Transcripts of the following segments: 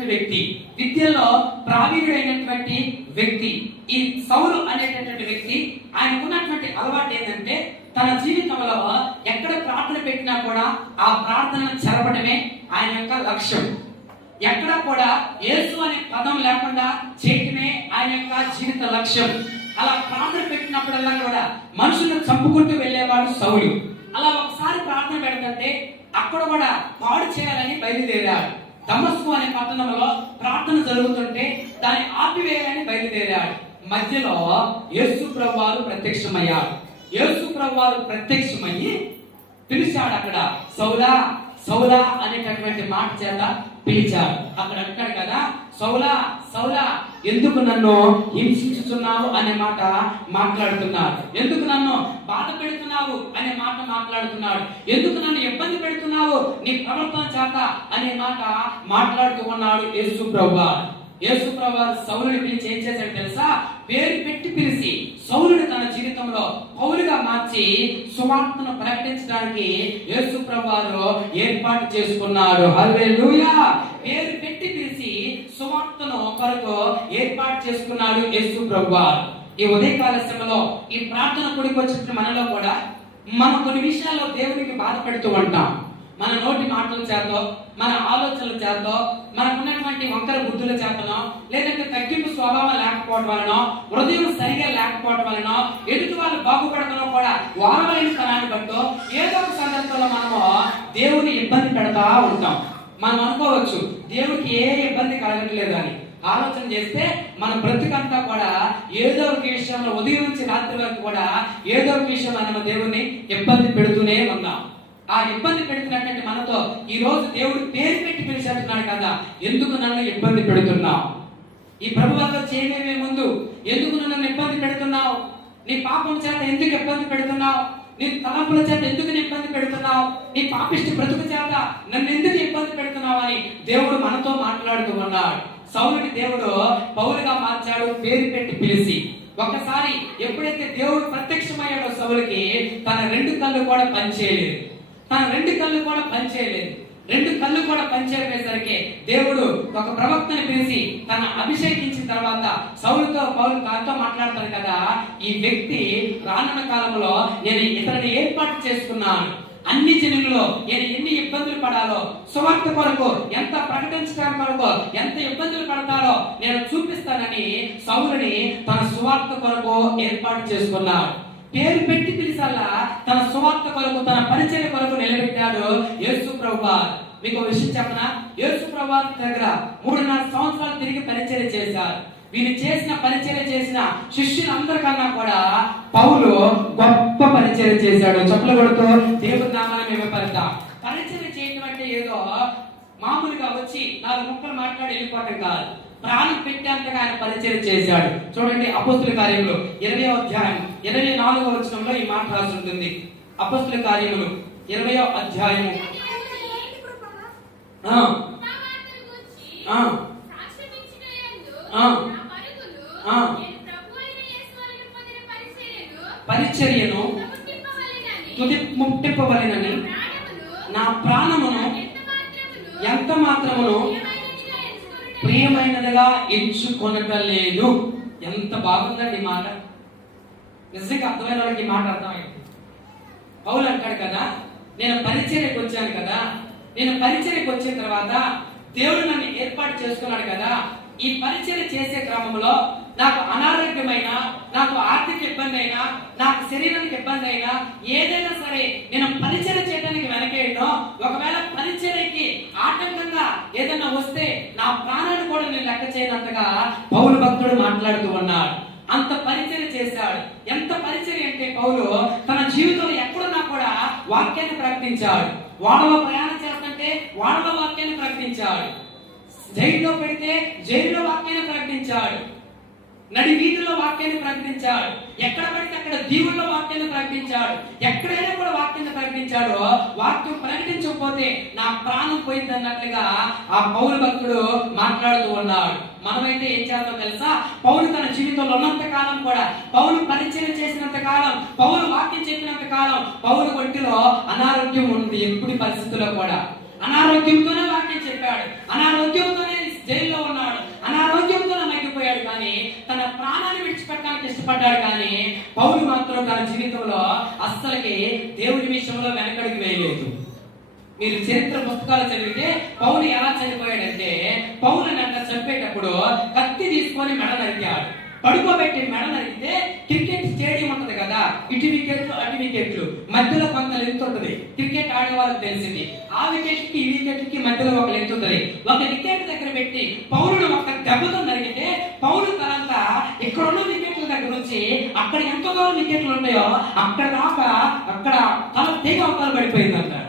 వ్యక్తి విద్యలో ప్రావీణ్యుడైనటువంటి వ్యక్తి ఈ సౌలు అనేటటువంటి వ్యక్తి ఆయనకున్నటువంటి అలవాటు ఏంటంటే తన జీవితంలో ఎక్కడ ప్రార్థన పెట్టినా కూడా ఆ ప్రార్థన చెరపడమే ఆయన యొక్క లక్ష్యం. ఎక్కడ కూడా యేసు అనే పదం లేకుండా చేయటమే ఆయన యొక్క జీవిత లక్ష్యం. అలా ప్రార్థన పెట్టినప్పుడల్లా కూడా మనుషులను చంపుకుంటూ వెళ్ళేవాడు సౌలు. అలా ఒకసారి ప్రార్థన పెడతంటే అక్కడ కూడా పాడు చేయాలని బయలుదేరాడు. దమస్కు అనే పట్టణంలో ప్రార్థన జరుగుతుంటే దాన్ని ఆపివేయాలని బయలుదేరాడు. మధ్యలో యేసు ప్రభువారు ప్రత్యక్షమయ్యారు. యేసు ప్రభువారు ప్రత్యక్షమయ్యి పిలిచాడు అక్కడ సౌలా సౌలా అనేటటువంటి మాట చేత పిలిచాడు అక్కడ అంటాడు కదా సౌలా సౌలా ఎందుకు నన్ను హింసించుతున్నావు అనే మాట మాట్లాడుతున్నాడు. ఎందుకు నన్ను బాధ పెడుతున్నావు అనే మాట మాట్లాడుతున్నాడు. ఎందుకు నన్ను ఇబ్బంది పెడుతున్నావు నీ ప్రవర్తన చేత అనే మాట మాట్లాడుతూ ఉన్నాడు యేసు ప్రభు యేసు ప్రభు సౌలుని పిలిచి ఏం చేశాడు తెలుసా? పేరు పెట్టి పిలిచి సౌలుడు తన జీవితంలో పౌరు మార్చి సువార్తను ప్రకటించడానికి యేసు ప్రభువారు ఏర్పాటు చేసుకున్నారు. హల్లెలూయా! పేరు పెట్టి పిలిచి సువార్తను కొరకు ఏర్పాటు చేసుకున్నాడు యేసు ప్రభువారు. ఈ ఉదయకాల సమయంలో ఈ ప్రార్థన కొడుకు వచ్చిన మనలో కూడా మనం కొన్ని విషయాల్లో దేవునికి బాధపెడుతూ ఉంటాం. మన నోటి మాటల చేతో మన ఆలోచనల చేతో మనకున్నటువంటి వంకర బుద్ధుల చేతనో లేదంటే తగ్గింపు స్వభావం లేకపోవడం వలన హృదయం సరిగా లేకపోవడం వలన ఎదుటి వాళ్ళు బాగుపడటంలో కూడా వారమైన స్థలాన్ని బట్టో ఏదో ఒక సందర్భంలో మనము దేవుని ఇబ్బంది పెడతా ఉంటాం. మనం అనుకోవచ్చు దేవుడికి ఏ ఇబ్బంది కలగట్లేదు అని. ఆలోచన చేస్తే మన బ్రతుకంతా కూడా ఏదో ఒక విషయంలో ఉదయం నుంచి రాత్రి వరకు కూడా ఏదో ఒక విషయం మనం దేవుణ్ణి ఇబ్బంది పెడుతూనే ఉన్నాం. ఆ ఇబ్బంది పెడుతున్నటువంటి మనతో ఈ రోజు దేవుడు పేరు పెట్టి పిలిచేస్తున్నాడు కదా. ఎందుకు నన్ను ఇబ్బంది పెడుతున్నావు? ఈ ప్రభు వద్ద చేయలేమే ముందు ఎందుకు నన్ను ఇబ్బంది పెడుతున్నావు? నీ పాపం చేత ఎందుకు ఇబ్బంది పెడుతున్నావు? నీ తలంపుల చేత ఎందుకు ఇబ్బంది పెడుతున్నావు? నీ పాపిష్టి బ్రతుకు చేత నన్ను ఎందుకు ఇబ్బంది పెడుతున్నావు అని దేవుడు మనతో మాట్లాడుతూ ఉన్నాడు. సౌలుని దేవుడు పౌలుగా మార్చాడు పేరు పెట్టి పిలిచి. ఒకసారి ఎప్పుడైతే దేవుడు ప్రత్యక్షమయ్యాడో సౌలుకి తన రెండు కళ్ళు కూడా పనిచేయలేదు. తన రెండు కళ్ళు కూడా పనిచేయలేదు రెండు కళ్ళు కూడా పనిచేయసరికి దేవుడు ఒక ప్రవక్తను పిలిచి తన అభిషేకించిన తర్వాత సౌలుతో పౌలు కాతో మాట్లాడతారు కదా ఈ వ్యక్తి రానున్న కాలంలో నేను ఇతరుని ఏర్పాటు చేసుకున్నాను. అన్ని జనులలో నేను ఎన్ని ఇబ్బందులు పడాలో సువార్త కొరకు ఎంత ప్రకటించడానికి కొరకు ఎంత ఇబ్బందులు పడతారో నేను చూపిస్తానని సౌలుని తన సువార్త కొరకు ఏర్పాటు చేసుకున్నాడు. పేరు పెట్టి పిలిచాలా? తన సువార్త కొరకు తన పరిచయ కొరకు పెట్టాడు యేసు ప్రభు. మీకు ఒక విషయం చెప్పనా? యేసు ప్రభు దగ్గర మూడున్నర సంవత్సరాలు తిరిగి పరిచయం చేశారు. వీరు చేసిన పరిచయం చేసిన శిష్యులందరికన్నా కూడా పౌలు గొప్ప పరిచయం చేశాడు. చెప్పులు కొడుతూ దేవుడి నామాన్ని మేము పడతాం పరిచయం చేయటం అంటే ఏదో మామూలుగా వచ్చి నాలుగు ముక్కలు మాట్లాడి వెళ్ళిపోవటం కాదు. ప్రాణం పెట్టేంతగా ఆయన పరిచయం చేశాడు. చూడండి అపస్తుల కార్యములు. ఇరవై అధ్యాయం ఇరవై నాలుగో వచనంలో ఈ మాట రాసి ఉంటుంది. అపస్తుల కార్యములు. ఇరవయో అధ్యాయము. పరిచర్యను తుది ముట్టింపవలెనని నా ప్రాణమును ఎంత మాత్రమును ప్రియమైనదిగా ఎంచుకొనటలేదు. ఎంత బాగుందండి మాట. నిజంగా అర్థమైన వాళ్ళకి మాట అర్థమైంది? పౌలు అంటాడు కదా నేను పరిచర్యకు వచ్చాను కదా. నేను పరిచర్యకు వచ్చిన తర్వాత దేవుడు నన్ను ఏర్పాటు చేసుకున్నాడు కదా. ఈ పరిచర్య చేసే క్రమంలో నాకు అనారోగ్యమైన నాకు ఆర్థిక ఇబ్బంది అయినా నాకు శరీరానికి ఇబ్బంది అయినా ఏదైనా సరే నేను పరిచర్య చేయడానికి వెనకేయడం ఒకవేళ పరిచర్యకి ఆటంకంగా ఏదైనా వస్తే నా ప్రాణాన్ని కూడా నేను లెక్క చేయనంతగా పౌరు భక్తుడు మాట్లాడుతూ ఉన్నాడు. అంత పరిచయం చేశాడు. ఎంత పరిచయం అంటే పౌలు తన జీవితంలో వాక్యాన్ని ప్రకటించాడు. వానలో ప్రయాణం చేస్తుంటే వానలో వాక్యాన్ని ప్రకటించాడు. జైల్లో పెడితే జైల్లో వాక్యాన్ని ప్రకటించాడు. నడి వీధుల్లో వాక్యాన్ని ప్రకటించాడు. ఎక్కడ పడితే అక్కడ దీవుల్లో వాక్యాన్ని ప్రకటించాడు. ఎక్కడైనా కూడా వాక్యాన్ని ప్రకటించాడో వాక్యం ప్రకటించకపోతే నా ప్రాణం పోయింది అన్నట్లుగా ఆ పౌరు భక్తుడు మాట్లాడుతూ ఉన్నాడు. మనమైతే ఏం చేద్దాం తెలుసా? పౌరు తన జీవితంలో ఉన్నంత కాలం కూడా పౌరు పరిచయం చేసినంత కాలం పౌరు వాక్యం చెప్పినంత కాలం పౌరు ఒంటిలో అనారోగ్యం ఉంది ఎప్పుడు పరిస్థితుల్లో కూడా. అనారోగ్యంతోనే వాక్యం చెప్పాడు. అనారోగ్యంతోనే ఇష్టపడ్డాడు కానీ తన ప్రాణాన్ని విడిచిపెట్టడానికి ఇష్టపడ్డాడు కానీ పౌరు మాత్రం తన జీవితంలో అస్సలకి దేవుడి విషయంలో వెనకడికి వేయలేదు. మీరు చరిత్ర పుస్తకాలు చదివితే పౌరు ఎలా చనిపోయాడంటే పౌలు నన్ను చంపేటప్పుడు కత్తి తీసుకొని మెడ నరికాడు. పడుకోబెట్టి మెడ నరిగితే క్రికెట్ స్టేడియం ఉంటది కదా ఇటు వికెట్లు అటు వికెట్లు మధ్యలో కొంత లెంత్ ఉంటుంది. క్రికెట్ ఆడే వాళ్ళకి తెలిసింది. ఆ వికెట్కి ఈ వికెట్కి మధ్యలో ఒక లెంత్ ఉంటుంది. ఒక వికెట్ దగ్గర పెట్టి పౌరుడు ఒక దెబ్బతో నరిగితే పౌరుడు తనంతా ఇక్కడ ఉన్న వికెట్ల దగ్గర నుంచి అక్కడ ఎంత దూరం వికెట్లు ఉన్నాయో అక్కడ దాకా అక్కడ తల తీగ అవతల పడిపోయింది అంటారు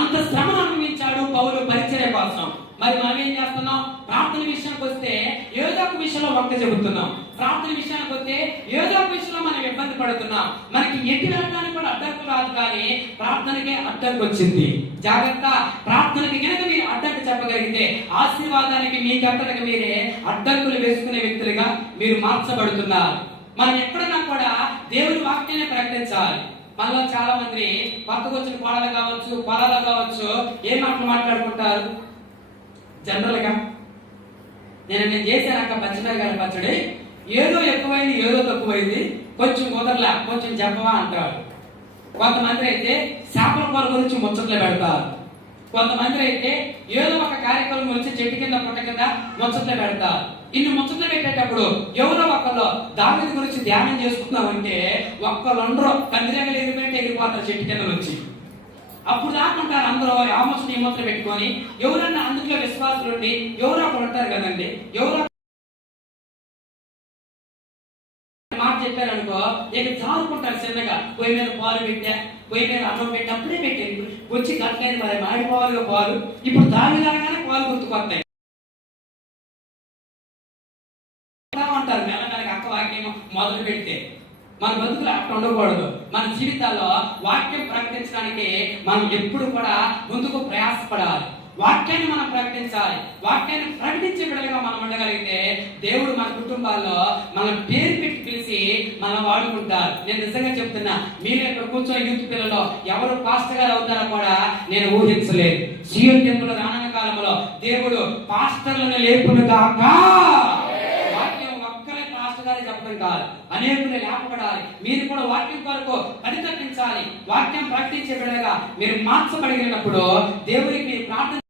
అంత శ్రమను అనుభవించాడు పౌరుడు పరిచర్య కోసం. మరి మనం ఏం చేస్తున్నాం? ప్రార్థన విషయానికి వస్తే ఏదో ఒక విషయంలో వంక చెబుతున్నాం. ప్రార్థన విషయానికి వస్తే ఏదో ఒక విషయంలో మనం ఇబ్బంది పడుతున్నాం. మనకి ఎటు వెళ్ళడానికి కూడా అడ్డంకు రాదు కానీ ప్రార్థనకే అడ్డంకు వచ్చింది. జాగ్రత్త. ప్రార్థనకి కనుక మీరు అడ్డంకు చెప్పగలిగితే ఆశీర్వాదానికి మీ కట్టడానికి మీరే అడ్డంకులు వేసుకునే వ్యక్తులుగా మీరు మార్చబడుతున్నారు. మనం ఎప్పుడన్నా కూడా దేవుని వాక్యాన్ని ప్రకటించాలి. మనలో చాలా మంది పక్కకు వచ్చిన కోడలు కావచ్చు పొలాలు కావచ్చు ఏ మాటలు మాట్లాడుకుంటారు? జనరల్గా నేను నేను చేశాను అక్క పచ్చిమిరకాయల పచ్చడి. ఏదో ఎక్కువైంది ఏదో తక్కువైంది. కొంచెం కుదరలా కొంచెం చెప్పవా అంటారు. కొంతమంది అయితే చేపల కూర గురించి ముచ్చట్లు పెడతారు. కొంతమంది అయితే ఏదో ఒక కార్యక్రమం వచ్చి చెట్టు కింద పుట్ట కింద ముచ్చట్లు పెడతారు. ఇన్ని ముచ్చట్లు పెట్టేటప్పుడు ఎవరో ఒకళ్ళు దాని గురించి ధ్యానం చేసుకుందామంటే ఒక్కళ్ళందరూ కందిరేగలు ఎగిరిపోయింటే ఎగిరిపోతారు చెట్టు కింద వచ్చి అప్పుడు దాకుంటారు అందరూ ఆ ముచ్చట పెట్టుకొని ఎవరన్నా అందులో విశ్వాసులు ఉండి ఎవరో ఒకరు ఉంటారు కదండి ఎవరో మాట చెప్పారనుకో ఇక చాలుకుంటారు చిన్నగా. పొయ్యి మీద పాలు పెట్టా పొయ్యి మీద అన్నం పెట్టి అప్పుడే పెట్టాను వచ్చి కట్టలేదు మరి మాడిపోవాలిగా పాలు. ఇప్పుడు తాగిలాగానే పాలు గుర్తుకొస్తాయి. అంటారు మెల్లమెల్లగా అక్క వాక్యం మొదలు పెడితే. మన బతుకులు అట్లా ఉండకూడదు. మన జీవితాల్లో వాక్యం ప్రకటించడానికి మనం ఎప్పుడు కూడా ముందుకు ప్రయాసపడాలి. వాక్యాన్ని మనం ప్రకటించాలి. వాక్యాన్ని ప్రకటించే బిడ్డలుగా మనం ఉండగలిగితే దేవుడు మన కుటుంబాల్లో మన పేరు పెట్టి పిలిచి మనం వాడుకుంటారు. నేను నిజంగా చెప్తున్నా మీరు ఇక్కడ కూర్చొని యూత్ పిల్లలు ఎవరు పాస్టర్ గారు అవుతారో కూడా నేను ఊహించలేదు. సీఎం టెంపుల్ రానున్న కాలంలో దేవుడు పాస్టర్లను లేపును కాక జ్ఞాపకం కాదు. అనేకులు లేపబడాలి మీరు కూడా వాక్యం కొరకు పరితపించాలి వాక్యం ప్రకటించే బిడ్డగా మీరు మార్చబడినప్పుడు దేవుడికి మీరు ప్రార్థన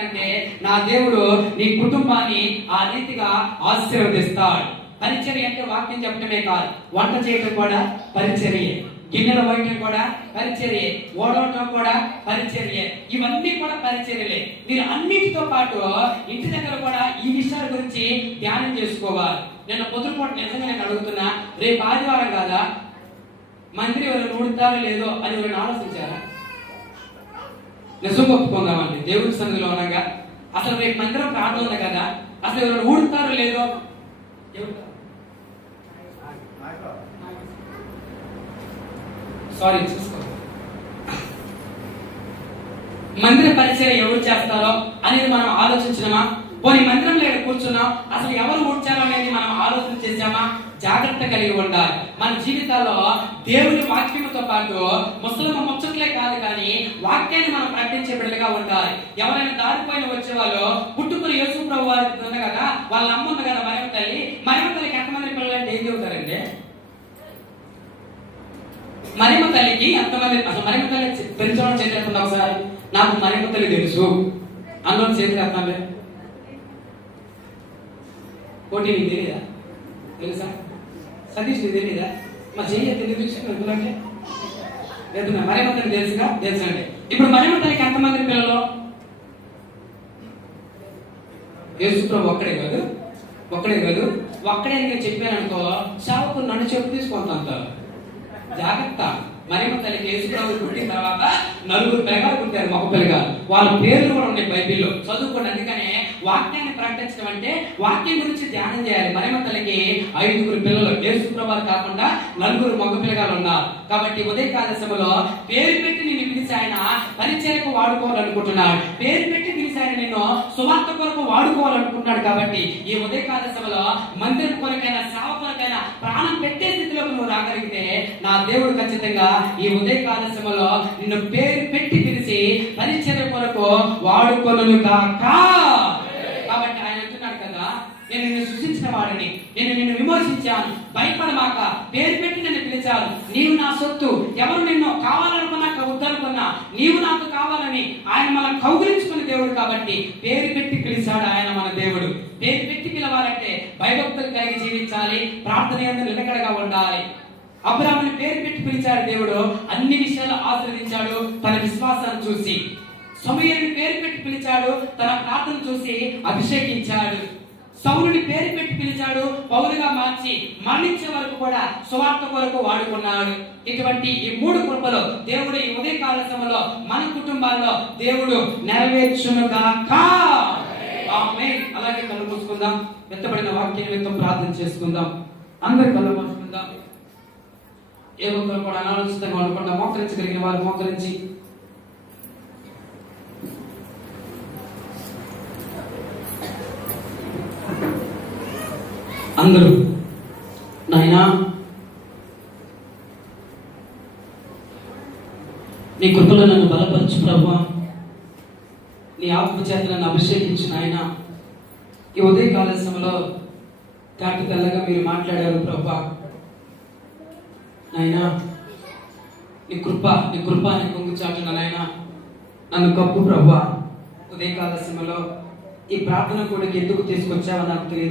అంటే నా దేవుడు నీ కుటుంబాన్ని ఆ రీతిగా ఆశీర్వదిస్తాడు. పరిచర్య అంటే వాక్యం చెప్పడమే కాదు. వంట చేయడం కూడా పరిచర్యే. గిన్నెల వేయటం కూడా పరిచర్యే ఓడవటం కూడా పరిచర్యే. ఇవన్నీ కూడా పరిచర్యలే. మీరు అన్నిటితో పాటు ఇంటి దగ్గర కూడా ఈ విషయాల గురించి ధ్యానం చేసుకోవాలి. నేను పొద్దుపూట నిజంగా నేను అడుగుతున్నా రేపు ఆదివారం కాదా? మంత్రి ఎవరు నూడుతారో లేదో అని ఎవరైనా ఆలోచించారా? నిజం ఒప్పుకుందామండి. దేవుడి సన్నిధిలో ఉండగా అసలు రేపు మందిరం ప్రాణం ఉంది కదా? అసలు ఎవరు ఊడుతారో లేదో? సారీ చూసుకో. మందిర పరిచయం ఎవరు చేస్తారో అనేది మనం ఆలోచించినమా? పోనీ మందిరం లేక కూర్చున్నాం అసలు ఎవరు ఊడ్చారో అనేది మనం ఆలోచన చేసామా జాగ్రత్త కలిగి ఉండాలి. మన జీవితాల్లో దేవుని వాక్యముతో పాటు ముసలమ్మ ముచ్చట్లే కాదు కానీ వాక్యాన్ని మనం ప్రకటించే బిడ్డలుగా ఉండాలి. ఎవరైనా దారిపోయిన వచ్చే వాళ్ళు పుట్టుకుని యేసు ప్రభు వారి ఉంది కదా? వాళ్ళ అమ్మ ఉంది కదా? మరమ తల్లి మరమ తల్లికి ఎంతమంది పిల్లలు అంటే ఏం చెబుతారండి? మరిమ తల్లికి ఎంతమంది అసలు మరిమ తల్లి పెంచడం వాళ్ళు ఒకసారి. నాకు మరిమ తల్లి తెలుసు. అందులో చేతులు ఎత్తాలి పోటీ నీకు తెలియదా తెలుసా? సతీష్ నీకు తెలియదా మా చెయ్యి తెలియదు ఎందుకంటే లేదు మరిమ తల్లి తెలుసుగా? తెలుసండి. ఇప్పుడు మరిమ తల్లికి ఎంతమంది పిల్లలు? యేసుప్రభు ఒక్కడే కాదు. ఒక్కడే కాదు. ఒక్కడే నేను చెప్పాను అనుకో సేవకు నన్ను చెప్పు తీసుకుంటాను జాగ్రత్త. మరిమ తల్లి యేసుప్రభు పుట్టిన తర్వాత నలుగురు పిల్లగాలు పుట్టారు మగ పిల్లగాలు వాళ్ళ పేర్లు కూడా ఉన్నాయి బైబిల్లో. చదువుకోండి అందుకనే వాక్యాన్ని ప్రకటించడం అంటే వాక్యం గురించి ధ్యానం చేయాలి. మరిమ తల్లికి ఐదుగురు పిల్లలు యేసుప్రభు కాకుండా నలుగురు మగ పిల్లగాలు ఉన్నారు. కాబట్టి ఉదయ కాలశంలో పేరు పెట్టి నిన్ను పిలిచి ఆయన పరిచయకు వాడుకోవాలనుకుంటున్నాడు. పేరు పెట్టి నిన్ను సువార్త కొరకు వాడుకోవాలనుకుంటున్నాడు కాబట్టి ఈ ఉదయ సభలో మందిర కొరకైనా సేవ కొరకైనా ప్రాణం పెట్టే స్థితిలోకి నువ్వు రాగలిగితే నా దేవుడు ఖచ్చితంగా ఈ ఉదయ సభలో నిన్ను పేరు పెట్టి పిలిచి పరిచర్య కొరకు వాడుకొను కాక కాబట్టి ఆయన అంటున్నాడు కదా నేను నిన్ను విమర్శించాను భయపడమాక పేరు పెట్టి నీవు నా సొత్తు. ఎవరు నిన్ను కావాలనుకున్నా వద్దనుకున్నా నీవు నాకు కావాలని ఆయన మన కౌగులించుకున్న దేవుడు కాబట్టి పేరు పెట్టి పిలిచాడు ఆయన మన దేవుడు. పేరు పెట్టి పిలవాలంటే భయభక్తులు కలిగి జీవించాలి. ప్రార్థన నిలకడగా ఉండాలి. అబ్రాహ్మణి పేరు పెట్టి పిలిచాడు దేవుడు. అన్ని విషయాలు ఆశ్రదించాడు తన విశ్వాసాన్ని చూసి. సమయాన్ని పేరు పెట్టి పిలిచాడు. తన ప్రార్థన చూసి అభిషేకించాడు. సౌరుని పేరు పెట్టి పిలిచాడు పౌరుగా మార్చి మరణించే వరకు కూడా సువార్త కొరకు వాడుకున్నాడు. ఇటువంటి ఈ మూడు కృపలు దేవుడు ఈ ఉదయకాల సమయంలో మన కుటుంబాల్లో దేవుడు నెరవేర్చును గాక అలాగే కళ్ళు మూసుకుందాం. వెత్తబడిన వాక్యం నిమిత్తం ప్రార్థన చేసుకుందాం. అందరు కళ్ళు మూసుకుందాం. ఏ ఒక్కరు కూడా అనాలోచితంగా ఉండకుండా మోకరించగలిగిన వారు మోకరించి అందరూ. నాయనా నీ కృపలో నన్ను బలపరచు ప్రభు. నీ ఆత్మ చేత నన్ను అభిషేకించు నాయన. ఈ ఉదయకాల సమయంలో కాటి తెల్లగా మీరు మాట్లాడారు ప్రభా. నాయనా నీ కృప నీ కృప నీ కొంగు చాటున నాయన నన్ను కప్పు ప్రభా. ఉదయకాల సమయంలో ఈ ప్రార్థన కూడా ఎందుకు తీసుకొచ్చావో నాకు తెలియదు.